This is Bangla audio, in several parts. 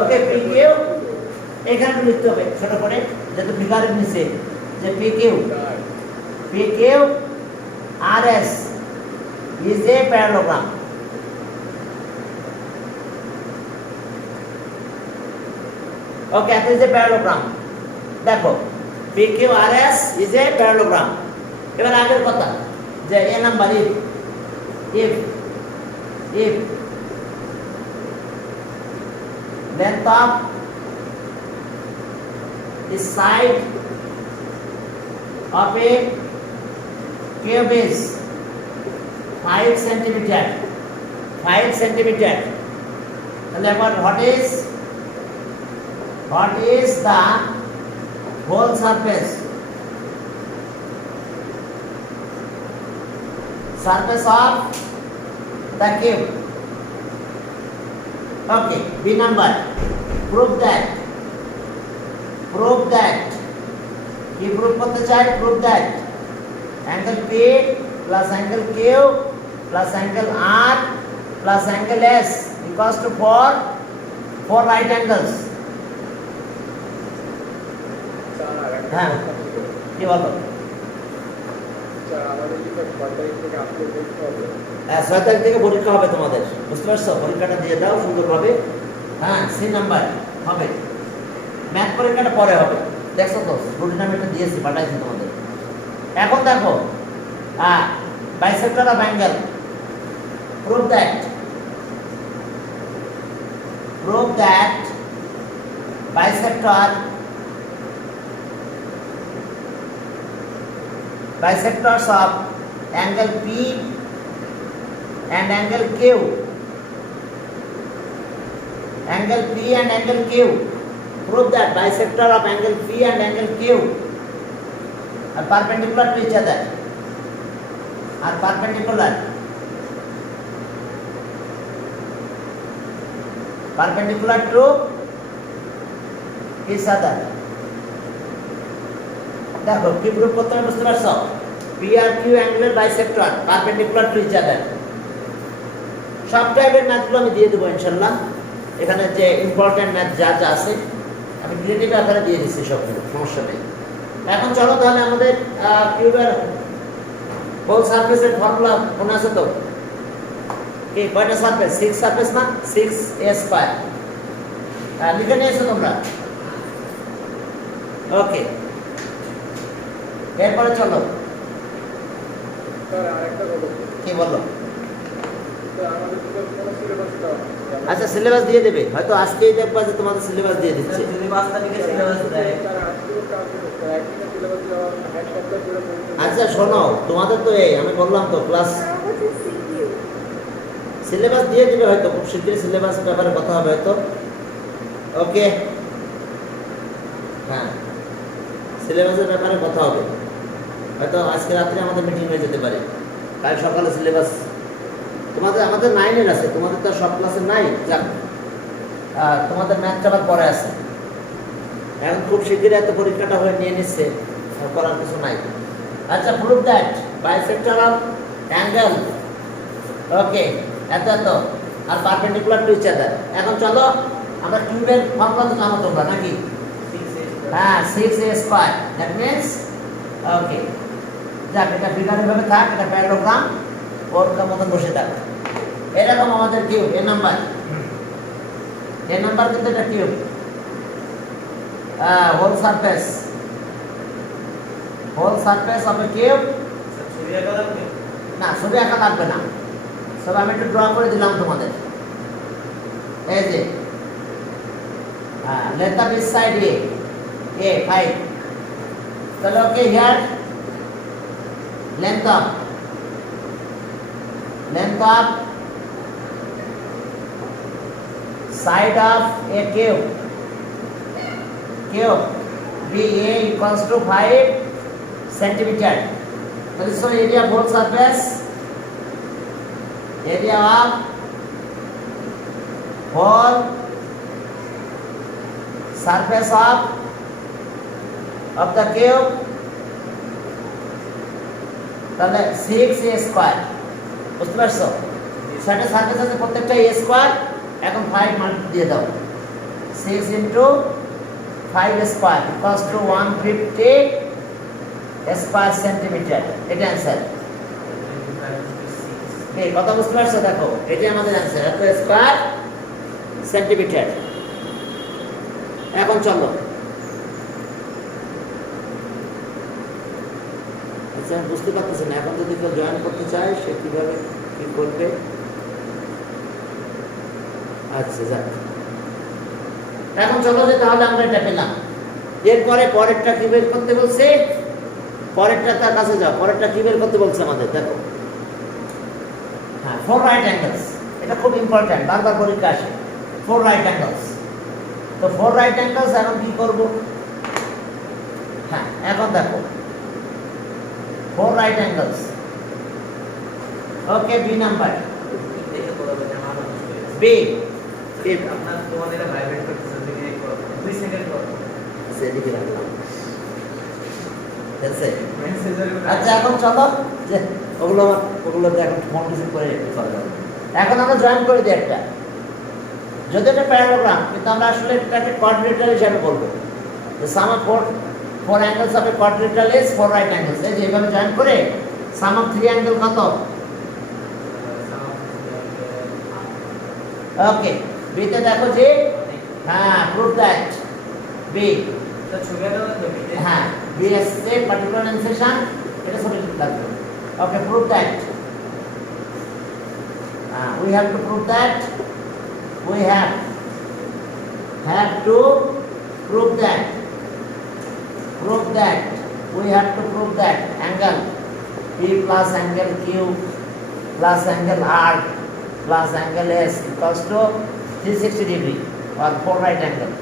ওকে পি কিউ এখানে লিখতে হবে ছোট করে যেহেতু ফিগারের নিচে যে P Q R S is a parallelogram. Okay it is a parallelogram দেখো PQRS is a parallelogram। এবার আগের কথা যে এ number if length of the side of a cube is 5 centimeter তাহলে what is the whole surface of the cube? Okay, B number. Prove that কি prove করতে চাই? Prove that angle P plus angle Q plus angle R plus angle S equals to 4 right angles। হ্যাঁ কি বলো? 6 তারিখ থেকে পরীক্ষা হবে তোমাদের, বুঝতে পারছো? পরীক্ষাটা দিয়ে দাও সুন্দরভাবে। হ্যাঁ সি নাম্বার হবে, ম্যাথ পরীক্ষাটা পরে হবে। দেখছো তো রুটিন আমি এটা দিয়েছি, পাঠাইছি তোমাদের। এখন দেখো bisector of angle, prove that bisectors of angle P and angle Q prove that bisector of angle P and angle Q are perpendicular to each other, perpendicular to each other। দেখো কি প্রুফ করতে হবে, বুঝতে পারছো? পি আর কিউ অ্যাঙ্গেলের bisector perpendicular to each other. সব টাইপের ম্যাথগুলো আমি দিয়ে দেবো ইনশাল্লাহ। এখানে যে ইম্পর্টেন্ট ম্যাথ যা আছে আমি ক্রিয়েটিভ আকারে দিয়ে দিচ্ছি, সবগুলো সমস্যা নেই। এখন চলো তাহলে আমাদের কিউবের হোল সারফেসের ফর্মুলা মনে আছে তো? কি কয়টা সারফেস? 6 সারফেস না, 6a²। লিখে নিয়েছো তোমরা? ওকে, এরপরে চলো কি বললো? আচ্ছা সিলেবাস দিয়ে দেবে হয়তো, আজকেই দেখবা যে তোমাদের সিলেবাস দিয়ে দিচ্ছে। আচ্ছা শোনো, তোমাদের তো এই আমি বললাম তো ক্লাস সিলেবাস দিয়ে দিবে হয়তো, খুব শীঘ্রই সিলেবাস ব্যাপারে কথা হবে হয়তো। ওকে হ্যাঁ সিলেবাসের ব্যাপারে কথা হবে হয়তো, আজকে রাত্রে আমাদের মিটিং হয়ে যেতে পারে, কাল সকালে সিলেবাস তোমাদের আমাদের 9-এর আছে, তোমাদের তো সব ক্লাসে নাই। যাক তোমাদের ম্যাথটা আবার পরে আছে, এখন খুব শীঘ্রই এত পরীক্ষাটা হয়ে নিয়ে নিচ্ছে, করার কিছু নাই। আচ্ছা prove that bisector of angle okay এত আর পারপেন্ডিকুলার টু ইচ আদার। এখন চলো আমরা কিউবের ফর্মুলা তো জানো তোমরা নাকি? হ্যাঁ 6a², দ্যাট মিন্স ওকে যাক এটা ফিগারের ভাবে থাক, এটা প্যারালোগ্রাম ওর মতন বসে থাক। এরকম আমাদের কিউব এ নাম্বার কিন্তু এটা cube whole surface of a cube. না ছবি আঁকা লাগবে না, সব আমি একটু ড্র করে দিলাম তোমাদের। এই যে length of each side a 5, তাহলে okay here length of side of a cube BA equals to 5 centimeter. That is the area of whole surface, area of whole surface of the cube, তাহলে 6a²। বুঝতে পারছো? 6টা সারফেস আছে, প্রত্যেকটা a²। এখন 5 মান দিয়ে দাও, 6 into 5 square equals to 150 square centimeter. এটা অ্যান্সার। এই কথা বুঝতে পারছো? দেখো এটাই আমাদের অ্যান্সার, এত স্কয়ার সেন্টিমিটার। এখন চলো, আচ্ছা বুঝতে পারতেছি না, এখন যদি কেউ জয়েন করতে চায় সে কিভাবে কি করবে? আচ্ছা যাক, এখন চলো যে তাহলে আমরা এটা পেলাম। এরপরে পরেরটা কি বের করতে বলছে? পরেরটা তার কাছে যাও, পরেরটা কি বের করতে বলছে আমাদের? দেখো, হ্যাঁ, 4 রাইট অ্যাঙ্গেলস। এটা খুব ইম্পর্টেন্ট, বারবার পরীক্ষা আসে। 4 রাইট অ্যাঙ্গেলস। তো 4 রাইট অ্যাঙ্গেলস এখন কি করব? হ্যাঁ, এখন দেখো 4 রাইট অ্যাঙ্গেলস। ওকে, বি নাম্বার। বি আপনার তোমাদের ভাইব্রেট করতেছে, দেখে 2 সেকেন্ড পর সেদিকে রাখলাম। মেসেজের আচ্ছা এখন চলো যে ওগুলোতে এখন ফোন রিসিভ করে করা যাবে। এখন আমরা জয়েন করে দিই একটা, যদি এটা প্যারালোগ্রাম, কিন্তু আমরা আসলে এটাকে কোয়াড্রিলেটারাল হিসাবে বলবো। The sum of four angles of a quadrilateral is 4 right angles. এই যে এইভাবে জয়েন করে sum of 3 angle কত? ওকে, বি তে দেখো যে হ্যাঁ, prove that b, তো ছবিটা তো হ্যাঁ, b is a particular insertion, এটা সব লাগবে। ওকে, prove that. We have to prove that. We have to prove that. Prove that. We have to prove that angle P plus angle Q plus angle R plus angle S equals to 360 degree or 4 right angle.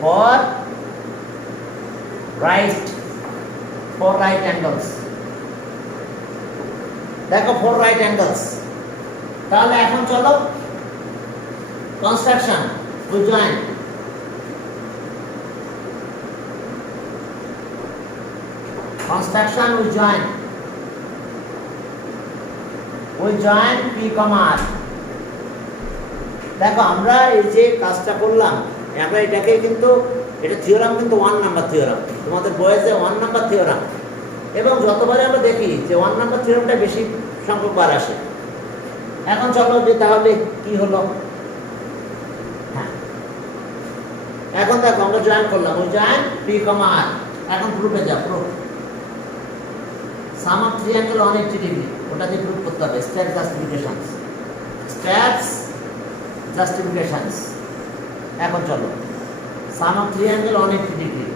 For right, 4 right angles. দেখো 4 right angles। তাহলে এখন চলো construction we join। construction we join P, R। দেখো আমরা এই যে কাজটা করলাম, আমরা এটাকে কিন্তু এটা থিওরাম, কিন্তু 1 নাম্বার থিওরাম, তোমাদের বইয়ে যে 1 নাম্বার থিওরাম, এবং যতবারে আমরা দেখি যে 1 নাম্বার থিওরামটা বেশি সংখ্যক বার আসে। এখন চলো যে তাহলে কি হলো? হ্যাঁ, এখন দেখো আমরা জয়েন করলাম, ওই জয়েন P, R। এখন প্রুফে যা, proof sum of 3 angle 180 degree, ওটা দিয়ে প্রুফ করতে হবে। Step justifications, steps justifications. এখন চলো sum of 3 angle 180 degree,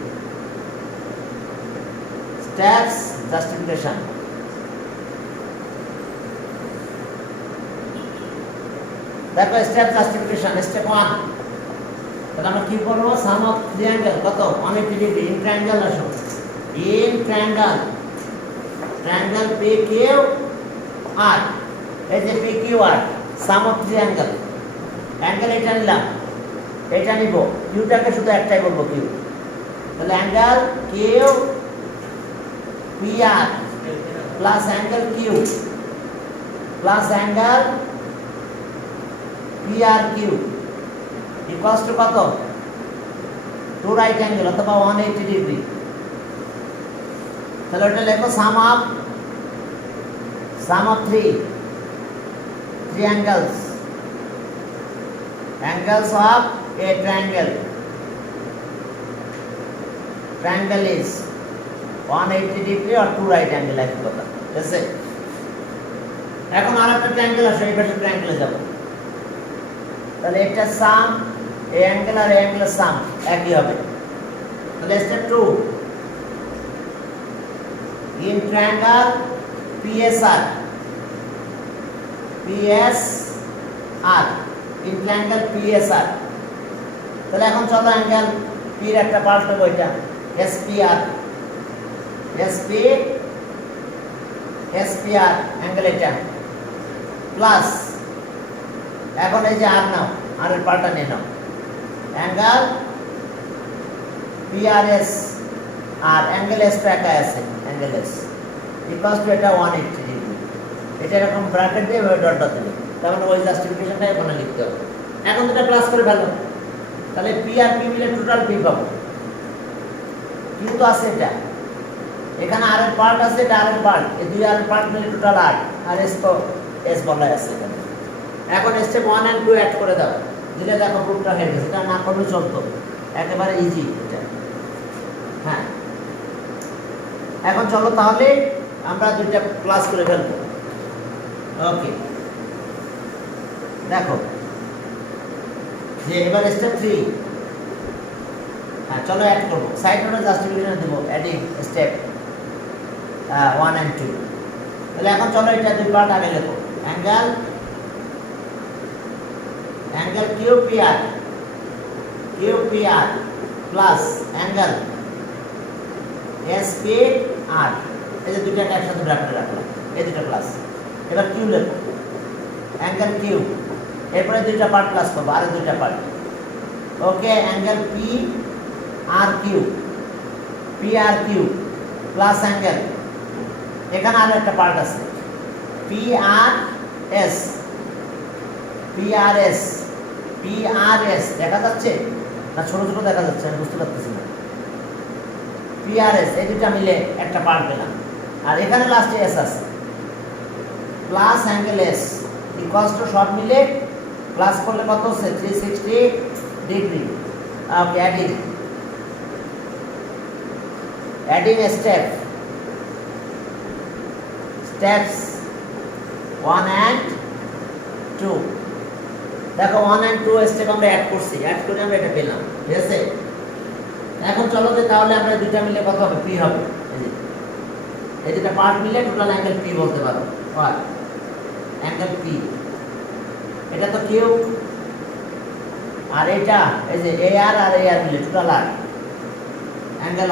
steps justification. দেখো স্টেপ জাস্টিফিকেশন, স্টেপ 1। তাহলে আমরা কি করবো? সাম অফ 3 অ্যাঙ্গেল কত? 180 ডিগ্রি। ইন ট্রায়াঙ্গেল আসো, in triangle, triangle P Q R, এই যে P Q R, sum of 3 angle. Angle এটা নিলাম, এটা নিব, কিউটাকে শুধু একটাই বলবো কিউ। তাহলে angle Q P R plus angle Q plus angle P R Q equals to কত? 2 রাইট অ্যাঙ্গেল অথবা 180 ডিগ্রি। তাহলে ওটা লেখো সাম of 3 angles, angles of a triangle is 180 degree or 2 right angle একই কথা, ঠিক আছে? এখন আরেকটা ট্রায়াঙ্গেল আসে, এই পাশে ট্রায়াঙ্গেলে যাব। তাহলে এটা সাম, এই অ্যাঙ্গেল আর এই অ্যাঙ্গেলের সাম একই হবে। তাহলে step 2, in triangle PSR, in triangle PSR। তাহলে এখন চলো অ্যাঙ্গেল P এর একটা পার্ট নেব, এটা SPR, অ্যাঙ্গেল এটা প্লাস, এখন এই যে আর নাও, আর এর পার্টটা নিয়ে নাও, অ্যাঙ্গেল PRS আর অ্যাঙ্গেল S টা একা আছে, অ্যাঙ্গেল S ইকুয়ালস টু এটা 180 ডিগ্রি। এটা এরকম ব্র্যাকেট দিয়ে ডট ডট দিলে, তার মানে ওই জাস্টিফিকেশনটা এখানে লিখতে হবে। এখন এটা প্লাস করে ফেলো, তাহলে পি আর পি মিলে টোটাল পি পাবো, কিন্তু আছে এটা এখানে আর এর পার্ট আছে, এটা আর এর পার্ট, এই দুই আর এর পার্ট মিলে টোটাল আর, আর এস তো এস বলাই আছে এখানে। এখন স্টেপ 1 and 2 অ্যাড করে দাও, দিলে দেখো প্রুফটা হয়ে গেছে। এটা না করলে চলতো, একেবারে ইজি এটা। হ্যাঁ, এখন চলো তাহলে আমরা দুইটা ক্লাস করে ফেলবো। ওকে, দেখো যে এবার স্টেপ 3। হ্যাঁ, চলো অ্যাড করবো, সাইড নোটে জাস্টিফিকেশন দেব, অ্যাডিং স্টেপ 1 and 2। তাহলে এখন চলো এটা দুই পার্ট আগে লেখো। Angle QPR plus angle SPR, এই যে দুইটাকে একসাথে ব্র্যাকেটে রাখলাম, এই দুটো প্লাস। এবার কিউ লেখো, অ্যাঙ্গেল কিউ, এরপরে দুইটা পার্ট প্লাস করবো, আরো দুইটা পার্ট। ওকে, অ্যাঙ্গেল পি আর কিউ প্লাস অ্যাঙ্গেল, এখানে আরো একটা পার্ট আছে পিআরএস, দেখা যাচ্ছে না? ছোট ছোট দেখা যাচ্ছে, আমি বুঝতে পারতেছি না। পিআরএস, এই দুটা মিলে একটা পার্ট পেলাম, আর এখানে লাস্টে এস আছে, plus angle S equals to সব মিলে প্লাস করলে কত হচ্ছে 360 degree. Okay, adding steps 1 and 2। দেখো 1 and 2 স্টেপ আমরা অ্যাড করছি, অ্যাড করে আমরা এটা পেলাম, ঠিক আছে? এখন চলো যে তাহলে আমরা দুইটা মিলে কত হবে, পি হবে। এই দুটা পার্ট মিলে টোটাল অ্যাঙ্গেল পি বলতে পারো। অ্যাঙ্গেল পি, এটা তো কিউ, আর এটা এই যে এ আর মিলে টোটাল আর, অ্যাঙ্গেল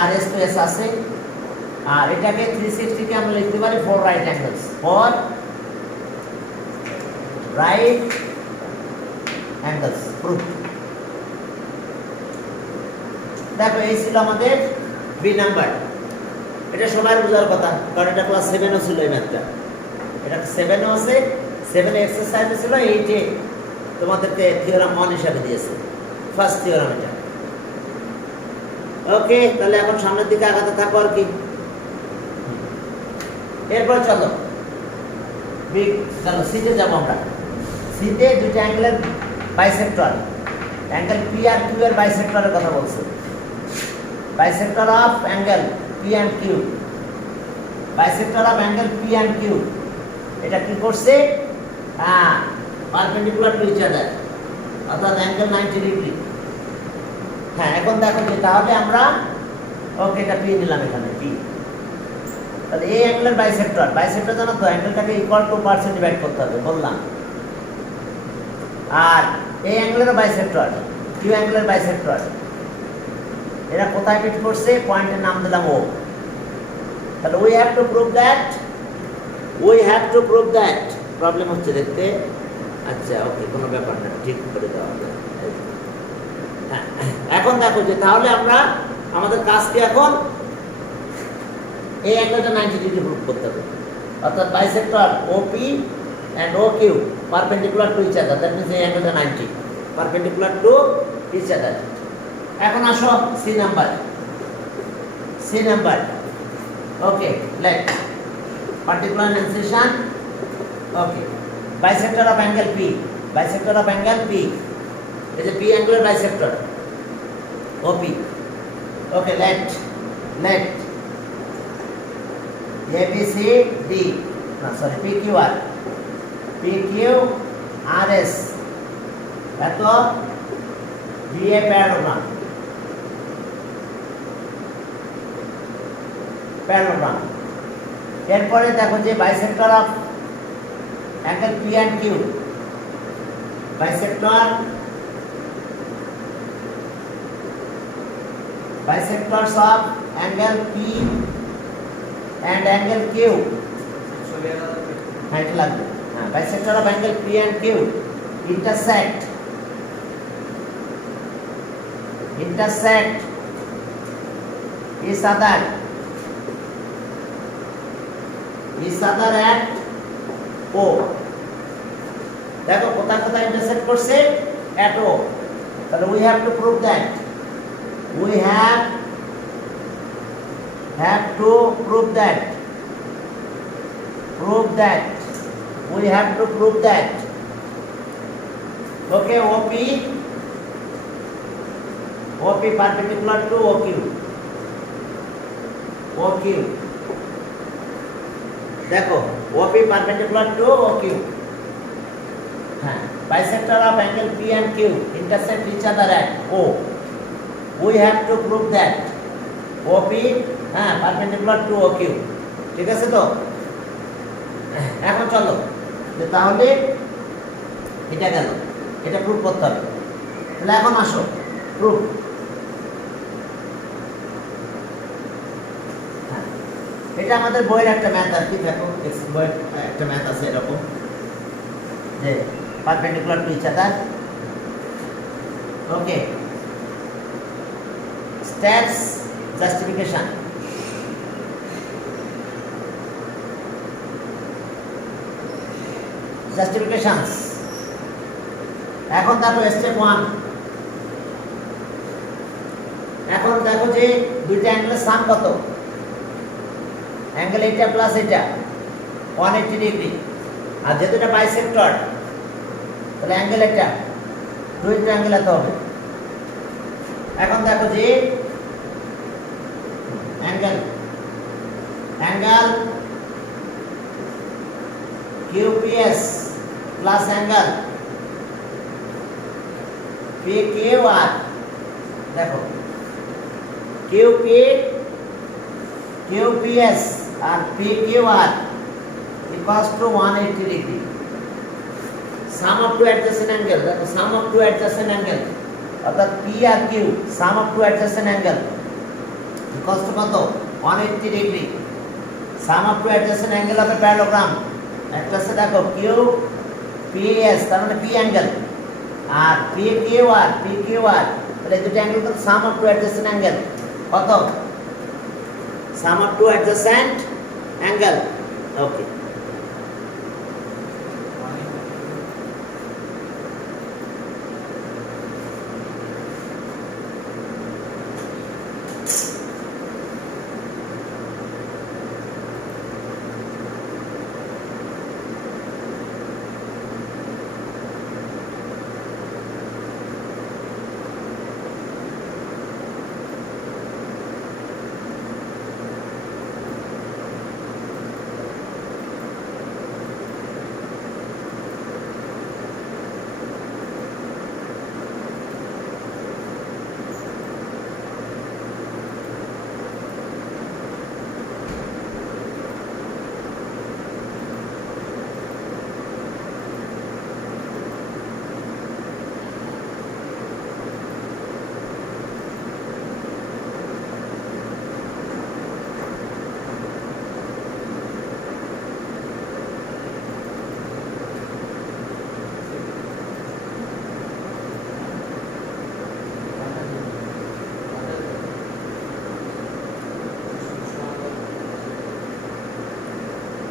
আর এস তো এস আছে, আর এটাকে 360 কে আমরা লিখতে পারি 4 রাইট অ্যাঙ্গেলস, প্রুফ। দেখো এই ছিল আমাদের বি নাম্বার। এটা সবার বোঝার কথা, কারণ এটা ক্লাস 7 ছিল এই ম্যাথটা, এটা 7 আছে, 7 এক্সারসাইজ ছিল, 8 তোমাদেরকে থিওরাম 1 হিসাবে দিয়েছে, ফার্স্ট থিওরাম এটা। ওকে, তাহলে এখন সামনের দিকে আগাতে থাকো আর কি। এরপর চলো সিতে যাবো আমরা। সিতে দুইটা অ্যাঙ্গেলের বাইসেক্টর, অ্যাঙ্গেল পি আর কিউ এর বাইসেক্টরের কথা বলছে, bisector of angle P and Q, এটা কি করছে? হ্যাঁ, পারপেন্ডিকুলার টু ইচ আদার, অর্থাৎ অ্যাঙ্গেল 90 ডিগ্রি। হ্যাঁ, এখন দেখো যে তাহলে আমরা ওকে এটা পি নিলাম, এখানে পি। তাহলে এই অ্যাঙ্গেলের বাইসেক্টর জানো তো, অ্যাঙ্গেলটাকে ইকুয়াল টু পার্সেন্ট ডিভাইড করতে হবে বললাম। আর এই অ্যাঙ্গেলের বাইসেক্টর, কিউ অ্যাঙ্গেলের বাইসেক্টর, এরা কোথায় মিট করছে? পয়েন্টের নাম দিলাম ও। তাহলে we have to prove that, problem হচ্ছে দেখতে। আচ্ছা, ওকে, কোনো ব্যাপার না, ঠিক করে দেওয়া হবে। হ্যাঁ, এখন দেখো যে তাহলে আমরা আমাদের কাজ কি এখন? এই অ্যাঙ্গেলটা 90 ডিগ্রি প্রুভ করতে হবে, অর্থাৎ bisector OP and OQ perpendicular to each other, that means এই অ্যাঙ্গেলটা 90 perpendicular to each other। এখন আসো C number. Okay, let particular ইনসেশন। Okay, bisector of angle P, এই যে পি অ্যাঙ্গেলের bisector OP. Okay, let ABCD, PQRS এত VA প্যারালোগ্রাম। এরপরে দেখো যে bisector of angle P and Q, bisectors of angle P and angle Q, হ্যাঁ এটা লাগবে। হ্যাঁ, bisector of angle P and Q intersect each other at O, দেখো কোথায় কোথায় ইন্টারসেক্ট করছে, এট ও। তাহলে we have to prove that, we have to prove that, we have to prove that. Okay, OP perpendicular to OQ. देखो OP perpendicular to OQ. हाँ, bisector of angle P and Q intersect each other at O. We have to prove that OP perpendicular to OQ. ঠিক আছে তো? এখন চলো যে তাহলে এটা গেল, এটা প্রুফ করতে হবে। তাহলে এখন আসো প্রুফ। এটা আমাদের বইয়ের একটা ম্যাথ আর কি, দেখো বইয়ের একটা ম্যাথ আছে এরকম যে perpendicular to each other. Okay, steps justification. Justifications. এখন দেখো স্টেপ 1। এখন দেখো যে দুইটা অ্যাঙ্গেলের সাম কত, অ্যাঙ্গেল এটা প্লাস এটা 180 ডিগ্রি, আর যেহেতু এটা বাইসেক্টর তাহলে অ্যাঙ্গেল এটা, দুইটা অ্যাঙ্গেল এত হবে। এখন দেখো যে angle QPS plus angle PQR, देखो QPS और PQR equals to 180 degree. Sum of two adjacent angle, देखो sum of two adjacent angle अर्थात P और Q sum of two adjacent angle equals to कत 180 degree. Sum of two adjacent angle of a parallelogram একটা আছে দেখো QPS তার মানে P অ্যাঙ্গেল, আর PQR তাহলে দুটো অ্যাঙ্গেল কত, sum of two adjacent angle কত, sum of two adjacent angle. Okay,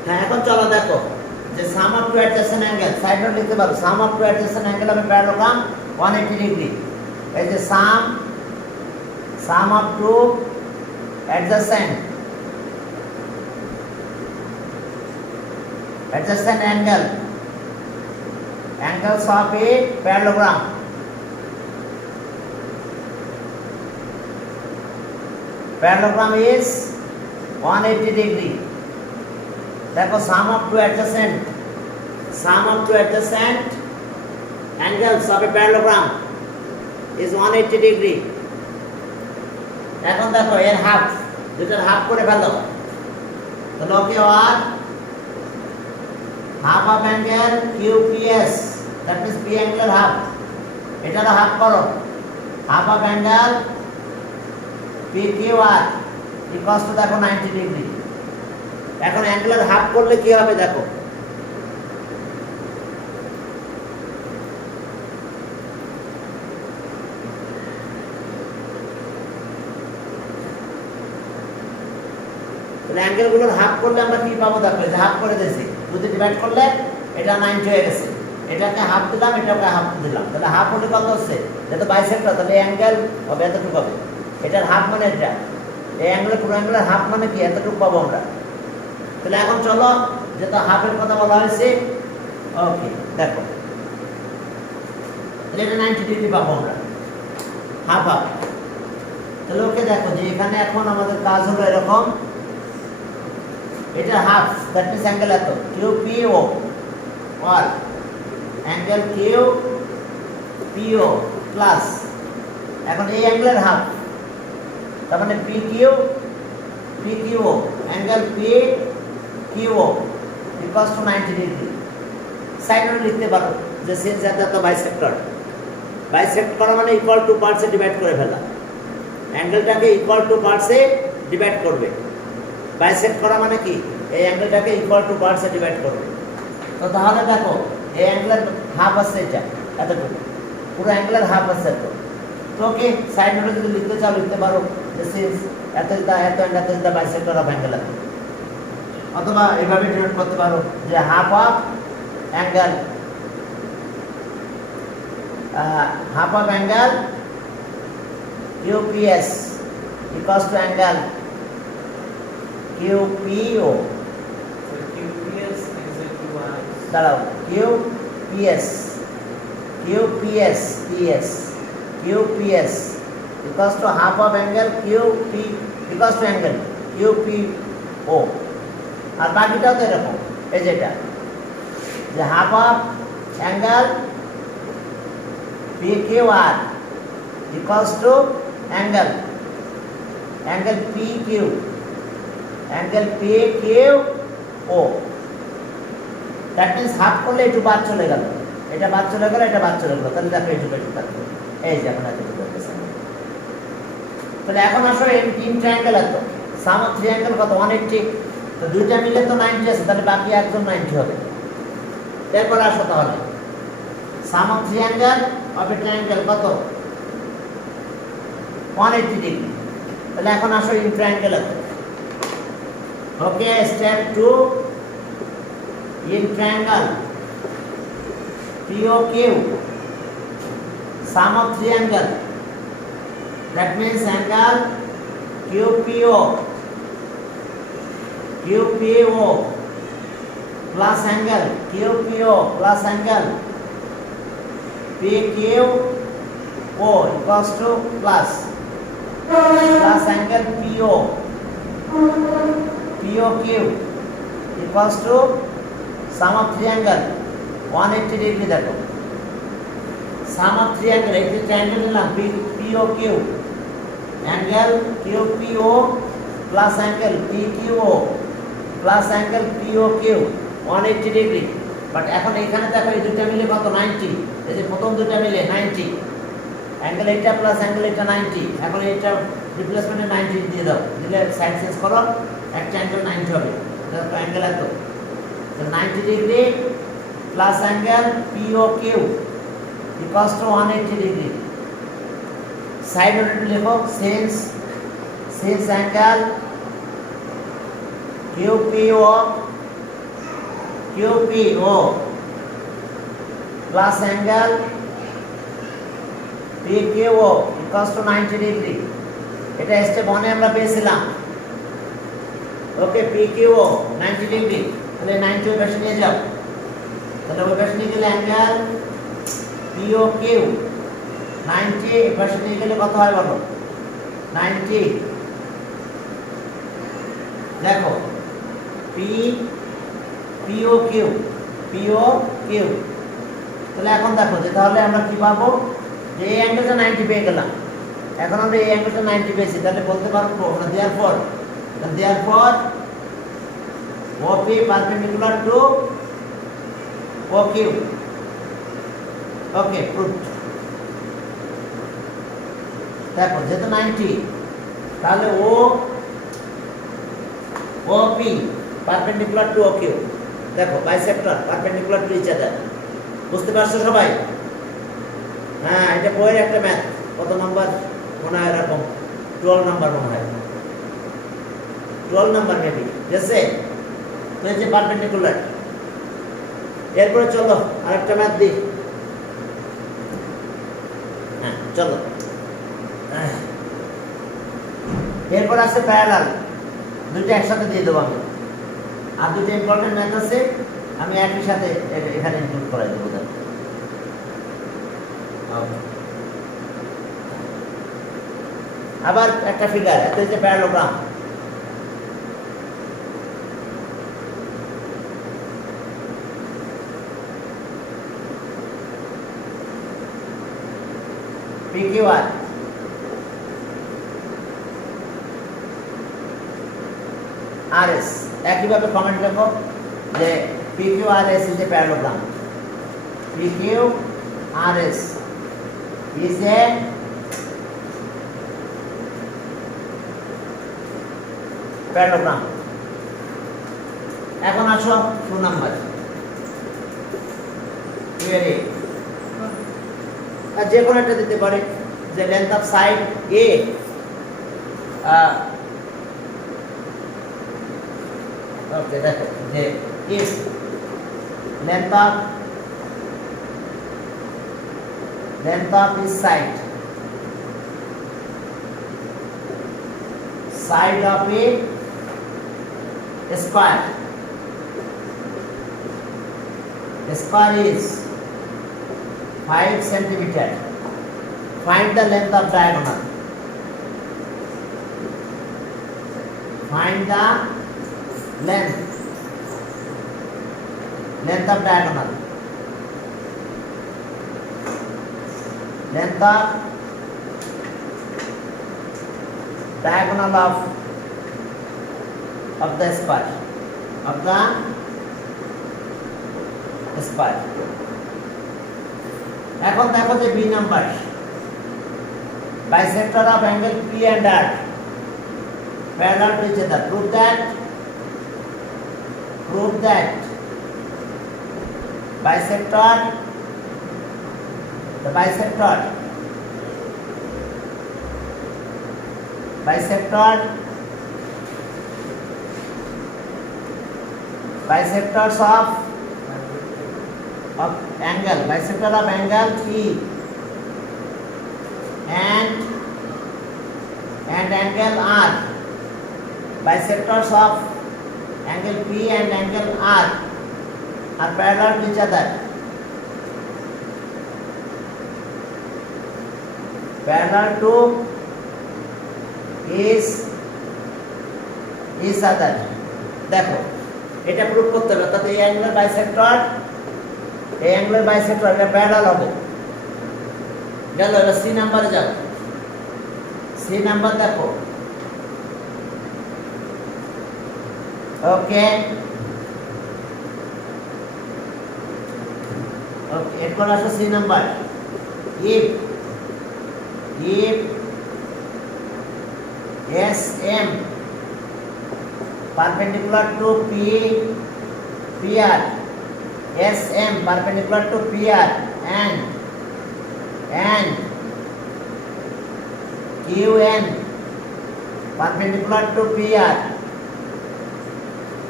হ্যাঁ এখন চলো দেখো যে sum of two adjacent angle, side note লিখতে পারো, sum of two adjacent angle of a parallelogram 180 degree. এই যে sum of two adjacent angle angles of a parallelogram is 180 degree. देखो sum of two adjacent angles of a parallelogram is 180 degree. এখন দেখো এর হাফ, দুটার হাফ করে ফেলো, তাহলে ওকে আর half of angle QPS, that means P angle half, এটারও হাফ করো, half of angle PQR equals to দেখো 90 ডিগ্রি। এখন অ্যাঙ্গেলের হাফ করলে কি হবে দেখো, তাহলে অ্যাঙ্গেলগুলোর হাফ করলে আমরা কি পাবো দেখো, যে হাফ করে দিয়েছি, যদি ডিভাইড করলে এটা 90 হয়ে গেছে, এটাকে হাফ দিলাম, এটাকে হাফ দিলাম, তাহলে হাফ হলে কত হচ্ছে? যেহেতু বাইসেক্টর, তাহলে অ্যাঙ্গেল হবে এতটুকু হবে। এটার হাফ মানে এটা, এই অ্যাঙ্গেলের পুরো অ্যাঙ্গেলের হাফ মানে কি? এতটুকু পাবো আমরা। তাহলে এখন চলো, যেহেতু হাফের কথা বলা হয়েছে, ওকে দেখো, তাহলে এটা 90 ডিগ্রি পাবো আমরা, হাফ হাফ। তাহলে ওকে দেখো যে এখানে এখন আমাদের কাজ হলো এরকম, এটা হাফ, দ্যাট মিন্স অ্যাঙ্গেল এত, কিউ পি ও, আর angle Q P O plus, এখন এই অ্যাঙ্গেলের হাফ, তার মানে P Q O, angle P Q O equals to 90 degree. Side নোটে লিখতে পারো যে since that the bisector, bisect করা মানে ইকুয়াল টু পার্টসে ডিভাইড করে ফেলা, অ্যাঙ্গেলটাকে ইকুয়াল টু পার্টসে ডিভাইড করবে। বাইসেক্ট করা মানে কি? এই অ্যাঙ্গেলটাকে ইকুয়াল টু পার্টসে ডিভাইড করবে। তো তাহলে দেখো এই অ্যাঙ্গেলের হাফ আছে, এটা এতটুকু, পুরো অ্যাঙ্গেলের হাফ আছে এত। তো ওকে সাইড নোটে যদি লিখতে চাও লিখতে পারো যে সিন্স এত is the bisector of angle এত, অথবা এভাবে ডিনোট করতে পারো যে half of angle QPS equals to angle QPO. So QPS is equal to দাঁড়াও, QPS equals to half of angle QP equals to angle QPO. আর বাকিটাও তো এরকম, এই যেটা যে half of angle PQR equals to angle PQ, angle PQO. That means half করলে একটু বাদ চলে গেল, এটা বাদ চলে গেল, এটা বাদ চলে গেল, তাহলে দেখো এইটুকু একটু বাদ চলে, এই যে এখন এতটুকু করতেছে। তাহলে এখন আসো তিন ট্রায়াঙ্গেল এত, সাম অফ ট্রায়াঙ্গেল কত? 180। তো দুইটা মিলে তো 90 আছে, তাহলে বাকি একজন 90 হবে। এরপর আসো তাহলে sum of triangle of a triangle কত? 180 ডিগ্রি। তাহলে এখন আসো ইন ট্রায়াঙ্গেল এত। Okay, step 2 in triangle POQ, sum of triangle, that means angle QPO plus angle QPO plus angle PQO equals to plus angle POQ equals to sum of triangle 180 degree. দেখো sum of triangle, এই যে ট্রায়াঙ্গেল নিলাম POQ, angle QPO plus angle PQO plus angle POQ 180 degree. But এখন এখানে দেখো এই দুটো মিলে কত? 90। এই যে প্রথম দুটো মিলে 90, অ্যাঙ্গেল এটা প্লাস অ্যাঙ্গেল এটা 90। এখন এটা রিপ্লেসমেন্টে 90 দিয়ে দাও, দিলে সাইড চেঞ্জ করো, একটা অ্যাঙ্গেল 90 হবে। দেখো অ্যাঙ্গেল এত, 90 degree plus angle POQ equals to 180 degree. Side note লিখো since angle QPO plus angle PQO equals to 90 degree. এটা স্টেপ 1 এ আমরা পেয়েছিলাম। ওকে, PQO 90 ডিগ্রি, তাহলে 90 ওই পাশে নিয়ে যাও, তাহলে ওই পাশে নিয়ে গেলে অ্যাঙ্গেল POQ 90 এই পাশে নিয়ে গেলে কত হয় বলো? 90। দেখো POQ, তাহলে এখন দেখো যে তাহলে আমরা কি পাবো, যে এই অ্যাঙ্গেলটা 90 পেয়ে গেলাম। এখন আমরা এই অ্যাঙ্গেলটা 90 পেয়েছি, তাহলে বলতে পারবো আমরা therefore OP perpendicular to OQ. Okay, proofed. দেখো যেহেতু 90, তাহলে OP perpendicular to OQ, দেখো bisector perpendicular to each other। বুঝতে পারছো সবাই? হ্যাঁ, এটা বইয়ের একটা ম্যাথ, কত নাম্বার মনে হয় এরকম 12 নাম্বার মনে হয়, 12 নাম্বার মেবি। ঠিক আছে, তো এই যে পারপেন্ডিকুলার, এরপরে চলো আরেকটা ম্যাথ দিই। হ্যাঁ চলো, এরপর আছে প্যারালাল, দুটো একসাথে দিয়ে দেবো আমি। আর দুটো ইম্পর্টেন্ট ম্যাথ আছে, আমি একই সাথে এখানে ইনক্লুড করাই দেবো। আবার একটা ফিগার, এত হচ্ছে প্যারালোগ্রাম। PQR RS, একইভাবে কমেন্ট লেখো যে PQRS is a parallelogram. PQRS is a parallelogram. এখন আসো 2 নাম্বার, যে কোনো একটা দিতে পারে যে লেন্থ অফ সাইড এ ওকে, দেখো যে if length of this side of a square is 5 centimeter. Find the length of diagonal. Find the length of diagonal. Length of diagonal of the square, এখন দেখো যে B number, bisector of angle P and R parallel to each other. Prove that bisector, the bisectors of angle, bisector of angle P and angle R, bisectors of angle P and angle R are parallel to each other. Parallel to each other. দেখো এটা প্রুফ করতে হবে, তাতে এই অ্যাঙ্গেলের বাইসেক্টর এটা প্যারালাল হবে। গেল, এটা সি নাম্বারে যাও। সি নাম্বার দেখো, ওকে ওকে, এরপর আসো C number. If SM perpendicular to PR, SM perpendicular to PR and QN perpendicular to PR,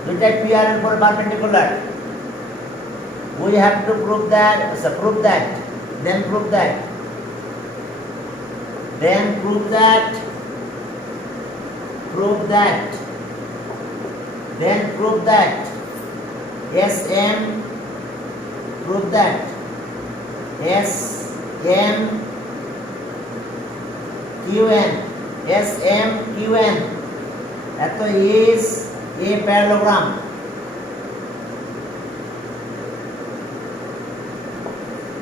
দুইটাই PR এর উপর perpendicular, we have to prove that, then prove that SM, prove that SMQN এত is a parallelogram.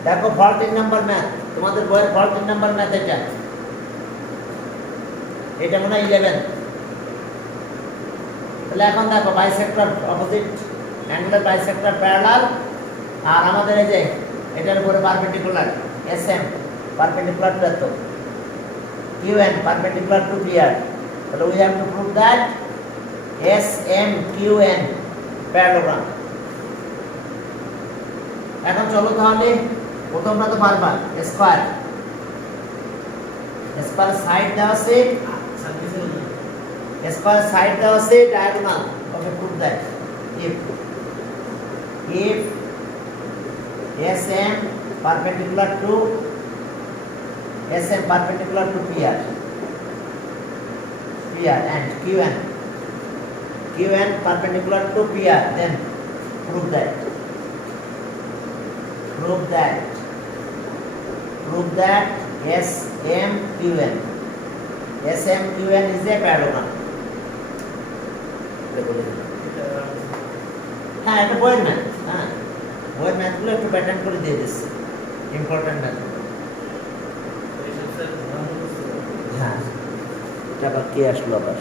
দেখো 14 নাম্বার ম্যাথ, তোমাদের বইয়ের 14 নাম্বার ম্যাথ এটা মনে হয় 11। তাহলে এখন দেখো বাইসেক্টর অপোজিট অ্যাঙ্গেলের বাইসেক্টর প্যারালাল, আর আমাদের এই যে এটার উপরে পারপেন্ডিকুলার SM পারপেন্ডিকুলার টু এত, QN পারপেন্ডিকুলার টু PR। তাহলে we have to prove that SMQN parallelogram. এখন চলো তাহলে প্রথমটা তো পারবা, স্কয়ার সাইড দেওয়া আছে, স্কয়ার সাইড দেওয়া আছে, diagonal. Okay, prove that if SM perpendicular to PR and QN perpendicular to PR. Then prove that SMQN is a parallelogram. হ্যাঁ, এটা বইয়ের ম্যাথ। হ্যাঁ, বইয়ের ম্যাথগুলো একটু প্যাটার্ন করে দিয়ে দিচ্ছে, ইম্পর্টেন্ট ম্যাথ। হ্যাঁ, এটা আবার কে আসলো আবার?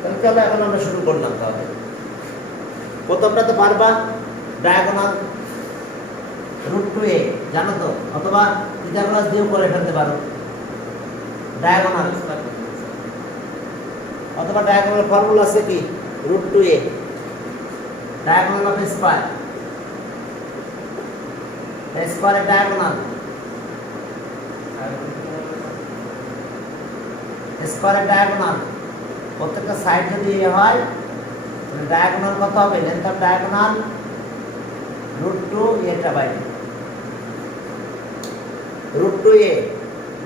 তাহলে চলো এখন আমরা শুরু করলাম। তাহলে প্রথমটা তো পারবা, ডায়াগোনাল √2a জানো তো, অথবা পিথাগোরাস দিয়েও করে ফেলতে পারো। ডায়াগোনাল অথবা ডায়াগোনাল ফর্মুলা আছে কি? √2a ডায়াগোনাল অফ স্কয়ার, স্কয়ারের ডায়াগোনাল, প্রত্যেকটা সাইড যদি এ হয় তাহলে ডায়াগোনাল কত হবে? লেন্থ অফ ডায়াগোনাল √2a টা by √2a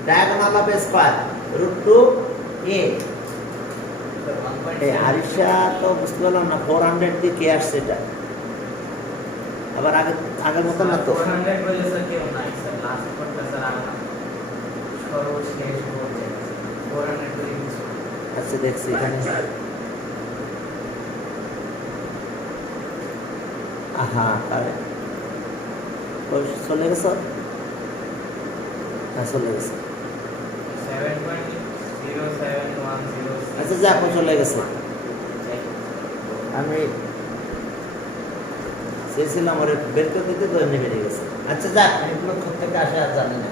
diagonal of square √2a। এই আরিশা তো বুঝতে পারলাম না, 400 দিয়ে কে আসছে এটা? আবার আগের মতো না তো। 400 বলে স্যার কেউ নাই স্যার, লাস্ট পড়তে স্যার আগে না সর্বশেষ বলতে 400 করে কিছু। আচ্ছা দেখছি এখানে। আহা আরে চলে গেছে। হ্যাঁ চলে গেছে। 7.07106। আচ্ছা যাক, চলে গেছে। আমি চেয়েছিলাম ওরে বের করে দিতে, তো এমনি বেরিয়ে গেছে। আচ্ছা যাক, এগুলো থেকে আসে আর জানি না।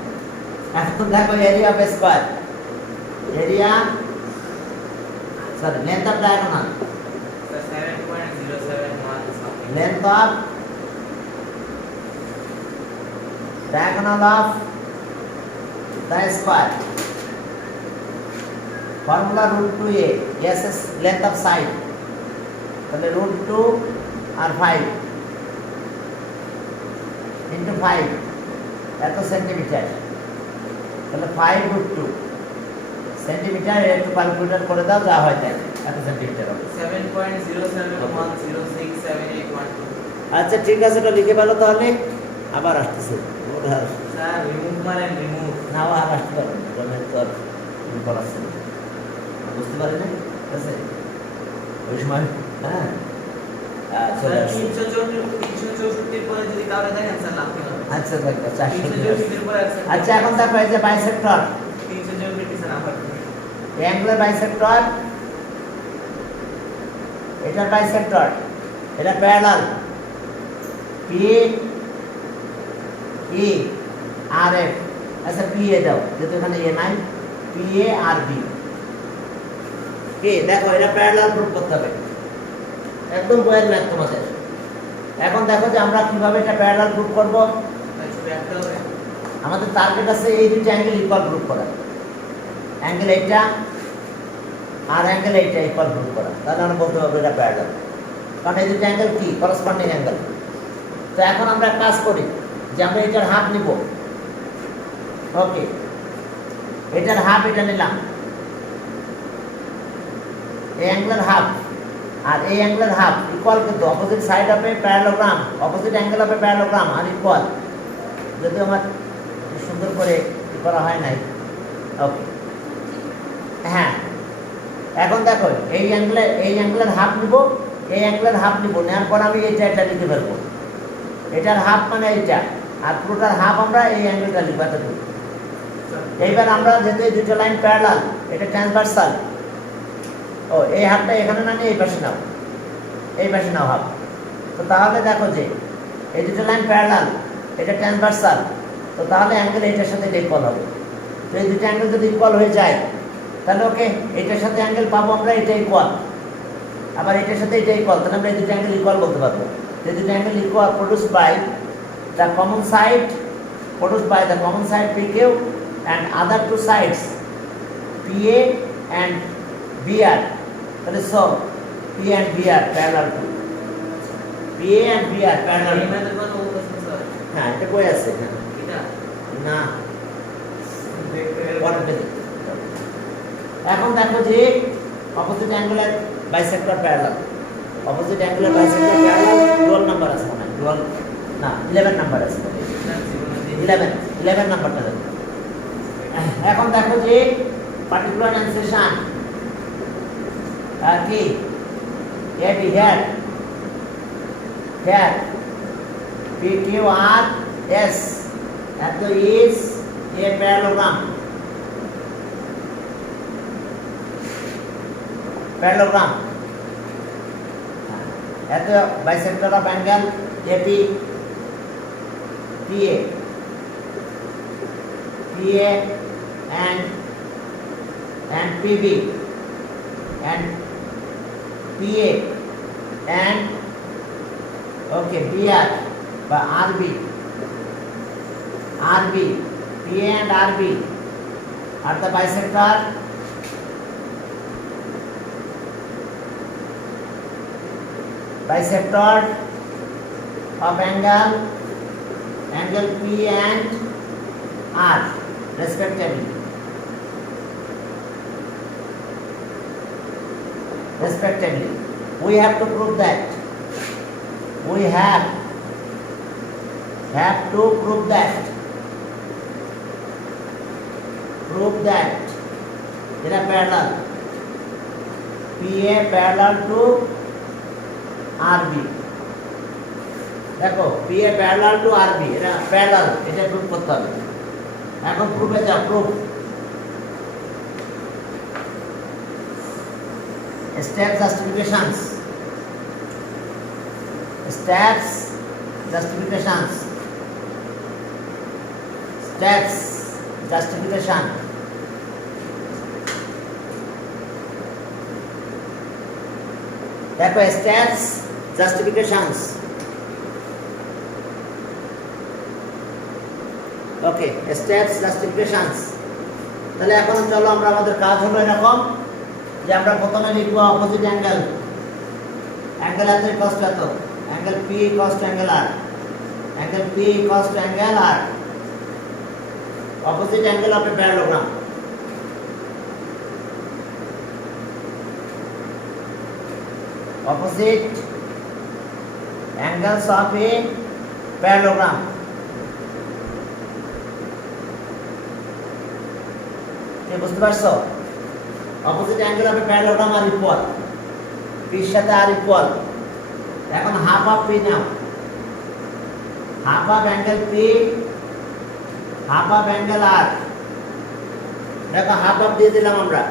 এখন দেখো area of square, area sorry length off diagonal, 7.071 something। length of diagonal of the square, formula √2a, yes is length of side, তাহলে √2 আর 5 into 5 এত সেন্টিমিটার, তাহলে 5√2 সেন্টিমিটার। একটু ক্যালকুলেটর করে দাও, যা হয় তাই, এত সেন্টিমিটার হবে। 7.071067812। আচ্ছা ঠিক আছে, ওটা লিখে ফেলো তাহলে। আবার আসতেছে স্যার রিমুভ মারেন, রিমুভ না, আর আসতে পারবে না, গভর্নমেন্ট তো আর করাচ্ছে না, বুঝতে পারি না। ঠিক আছে, ওই সময় হ্যাঁ চলে আসছে। 364 পরে যদি কাউরে দেখেন স্যার লাভ হবে। আচ্ছা দেখো 364 পরে আছে। আচ্ছা এখন দেখো এই যে বাইসেক্টর, 364 স্যার আবার অ্যাঙ্গুলার বাইসেক্টর, এটা বাইসেক্টর, এটা প্যারালাল পি ই আর এফ। আচ্ছা পি এ দাও, যেহেতু এখানে এ নাই, পি এ আর বি কে দেখো, এটা প্যারালাল প্রুফ করতে হবে, একদম বইয়ের ম্যাথ তোমাদের। এখন দেখো যে আমরা কিভাবে এটা প্যারালাল প্রুফ করব। আমাদের টার্গেট আছে এই দুটো অ্যাঙ্গেল ইকুয়াল প্রুফ করা, অ্যাঙ্গেল এইটা আর অ্যাঙ্গেল এইটা ইকুয়াল প্রুফ করা, তাহলে আমরা বলতে পারবো এটা প্যারালাল, কারণ এই দুটো অ্যাঙ্গেল কি করসপন্ডিং অ্যাঙ্গেল। তো এখন আমরা কাজ করি যে আমরা এটার হাফ নিব। ওকে, এটার হাফ এটা নিলাম, এই অ্যাঙ্গেলের হাফ আর এই অ্যাঙ্গেলের হাফ ইকুয়াল, কিন্তু opposite side of a parallelogram, opposite angle of a parallelogram আর ইকুয়াল। যদিও আমার সুন্দর করে করা হয় নাই। ওকে হ্যাঁ, এখন দেখো এই অ্যাঙ্গেলের হাফ নিব, এই অ্যাঙ্গেলের হাফ নিব, নেওয়ার পর আমি এটা লিখে ফেলবো। এটার হাফ মানে এইটা, আর পুরোটার হাফ আমরা এই অ্যাঙ্গেলটা লিখবো এতটুকু। এইবার আমরা যেহেতু এই দুটো লাইন প্যারালাল, এটা ট্রান্সভার্সাল, ও এই হাফটা এখানে না নিয়ে এই পাশে নাও, এই পাশে নাও হাফ। তো তাহলে দেখো যে এই দুটো লাইন প্যারালাল, এটা ট্রান্সভার্সাল, তো তাহলে অ্যাঙ্গেল এইটার সাথে এটা ইকুয়াল হবে। তো এই দুটো অ্যাঙ্গেল যদি ইকুয়াল হয়ে যায় তাহলে ওকে, এটার সাথে অ্যাঙ্গেল পাবো আমরা এটা ইকুয়াল, আবার এটার সাথে এটা ইকুয়াল, তাহলে আমরা এই দুটো অ্যাঙ্গেল ইকুয়াল বলতে পারবো। এই দুটো angle equal produced by the common side PQ and other two sides PA and BR. তাহলে so P and B are parallel to P and B are parallel এই to মেথড মানে ও কোশ্চেন স্যার হ্যাঁ এটা কই আছে হ্যাঁ এটা না দেখতে পরের পেজে। এখন দেখো যে opposite angular bisector parallel opposite angular bisector parallel dual number আছে মনে হয় ডুয়াল না 11 নাম্বার আছে 11 নাম্বারটা দেখো এখন দেখো যে পার্টিকুলার অ্যানসেশন কি এটি head head PQRS that is a parallelogram at the bisector of angle AP PA and PB and PA and okay BR by RB PA and RB are the bisector of angle P and R respectively. We have to prove that. We have to prove that. They are parallel. PA parallel to RB. দেখো PA parallel to RB এটা parallel এটা প্রুফ করতে হবে এখন প্রুফে যাও প্রুফ steps justifications justification দেখো steps justifications ওকে স্টেপস জাস্টিফিকেশনস তাহলে এখন চলো আমরা আমাদের কাজ হলো এরকম যে আমরা প্রথমে লিখব অপোজিট অ্যাঙ্গেল এত ইকুয়ালস টু এত angle P equals to angle R opposite angle of a parallelogram opposite angles of a parallelogram বুঝতে পারছো opposite angle of a parallelogram আর ইকুয়াল P এর সাথে আর ইকুয়াল এখন half of P now half of angle P half of angle R দেখো হাফ অফ দিয়ে দিলাম আমরা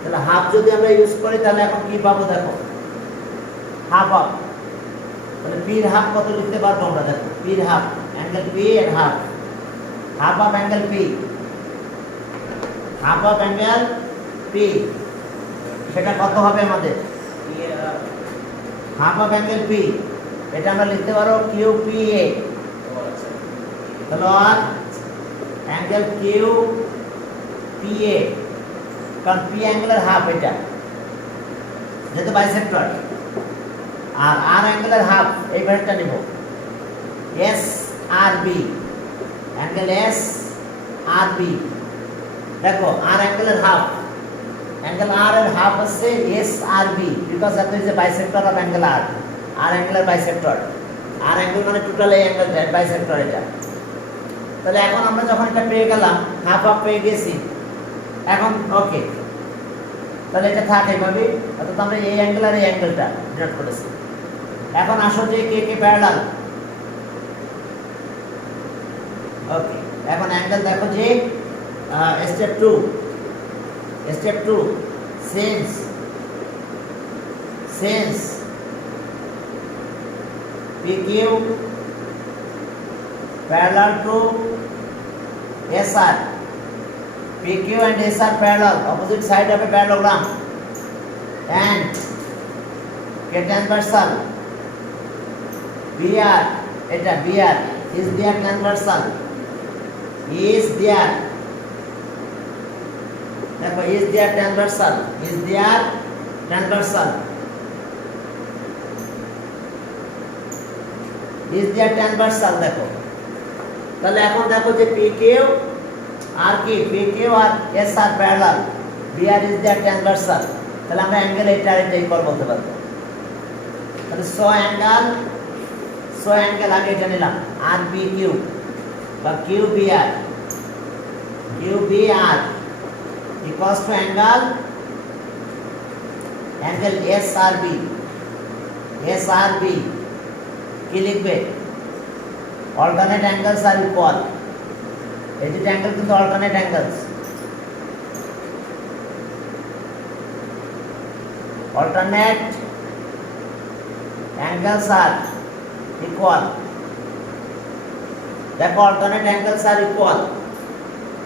তাহলে হাফ যদি আমরা ইউজ করি তাহলে এখন কি পাবো দেখো হাফ অফ তাহলে P এর হাফ কত লিখতে পারবো আমরা দেখো P এর হাফ অ্যাঙ্গেল P এর half of angle P half of angle P সেটা কত হবে আমাদের হাফ অফ অ্যাঙ্গেল P এটা আমরা লিখতে পারো QPA তাহলে অ্যাঙ্গেল QPA কারণ P অ্যাঙ্গেলের হাফ এটা যেহেতু বাইসেক্টর আর R অ্যাঙ্গেলের হাফ এই ভ্যালুটা নিব SRB অ্যাঙ্গেল SRB দেখো R অ্যাঙ্গেলের হাফ অ্যাঙ্গেল R এর হাফ হচ্ছে SRB because that is a bisector of angle R অ্যাঙ্গেলের বাইসেক্টর R অ্যাঙ্গেল মানে টোটাল এই অ্যাঙ্গেলটা বাইসেক্টর এটা তাহলে এখন আমরা যখন এটা পেয়ে গেলাম হাফ অফ পেয়ে গেছি এখন ওকে তাহলে এটা থাকে এইভাবে অর্থাৎ আমরা এই অ্যাঙ্গেল আর এই অ্যাঙ্গেলটা নোট করেছি এখন আসো যে কে প্যারালাল ওকে এখন অ্যাঙ্গেল দেখো যে step 2 since PQ parallel to SR PQ and SR parallel opposite side of a parallelogram and transversal BR এটা BR is there transversal is there দেখো is there transversal transversal is there transversal দেখো তাহলে এখন দেখো যে PQ আর কি PQ আর S আর parallel BR is there transversal তাহলে আমরা অ্যাঙ্গেল এটা আর এটা ইকুয়াল বলতে পারবো তাহলে সো অ্যাঙ্গেল আগে এটা নিলাম RBQ বা QBR equals to angle SRB কি লিখবে alternate angles are equal এই দুটো অ্যাঙ্গেল কিন্তু alternate angles are equal দেখো alternate angles are equal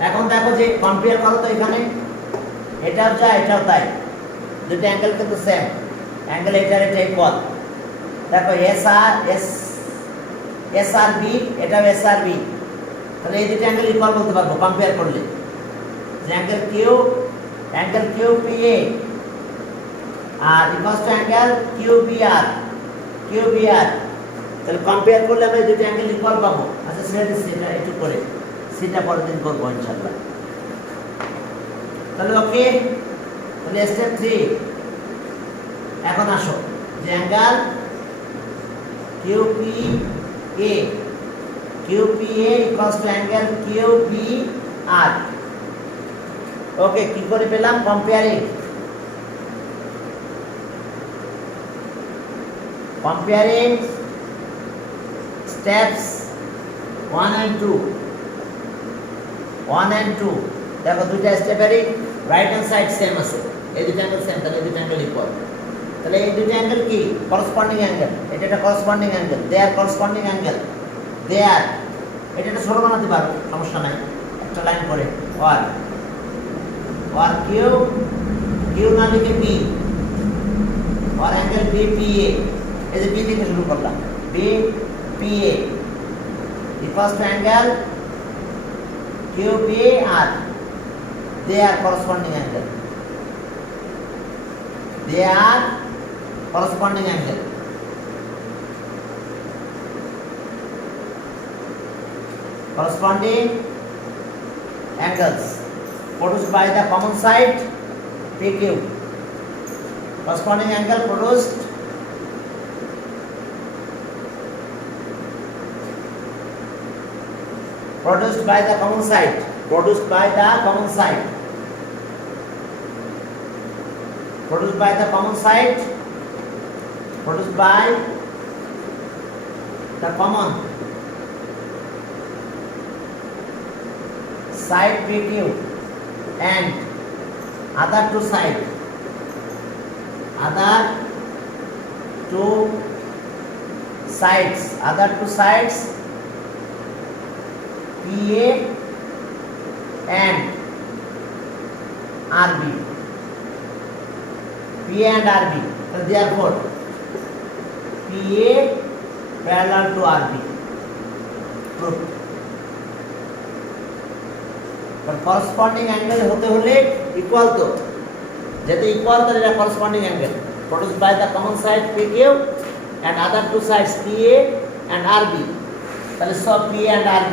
এখন দেখো যে কম্পেয়ার করো তো এখানে এটাও যা এটাও তাই দুটো অ্যাঙ্গেল কিন্তু সেম অ্যাঙ্গেল এটার এটা ইকুয়াল দেখো SRB এটাও SRB তাহলে এই দুটো অ্যাঙ্গেল ইকুয়াল বলতে পারবো কম্পেয়ার করলে যে অ্যাঙ্গেল QPA আর ইকুয়ালস টু অ্যাঙ্গেল QBR তাহলে কম্পেয়ার করলে আমরা এই দুটো অ্যাঙ্গেল ইকুয়াল পাবো আচ্ছা সেটা একটু করে সেটা পরের দিন করবো ইনশাআল্লাহ তাহলে ওকে তাহলে স্টেপ 3 এখন আসো যে angle QPA equals to angle QBR ওকে কি করে পেলাম comparing steps 1 and 2 দেখো দুইটা স্টেপেরই রাইট হ্যান্ড সাইড সেম আছে এই দুটো অ্যাঙ্গেল সেম তাহলে এই দুটো অ্যাঙ্গেল ইকুয়াল তাহলে এই দুটো অ্যাঙ্গেল কি করসপন্ডিং অ্যাঙ্গেল এটা একটা করসপন্ডিং অ্যাঙ্গেল দেয়ার করসপন্ডিং অ্যাঙ্গেল দেয়ার এটা একটা ছোট বানাতে পারো সমস্যা নাই একটা লাইন করে or Q না লিখে B or অ্যাঙ্গেল BPA এই যে B থেকে শুরু করলাম BPA equals to angle QBR they are corresponding angle corresponding angles produced by the common side PQ corresponding angle produced by the common side produced by the common side PQ and other two sides PA and RB so therefore PA parallel to RB proved but corresponding angle होते होले equal तो जैसे equal तो ये corresponding angle produced by the common side PQ and other two sides PA and RB তাহলে সব PA and RB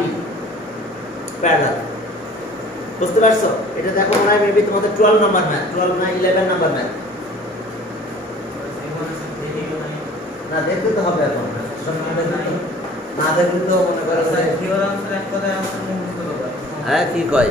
প্যারালাল বুঝতে পারছো এটা দেখো মনে হয় মেবি তোমাদের 12 নাম্বার ম্যাথ 12 না 11 নাম্বার ম্যাথ না দেখতে তো হবে এখন না দেখলে তো মনে করো থিওরাম এক কথায় আমাদের মুখস্থ করতে হ্যাঁ কি কয়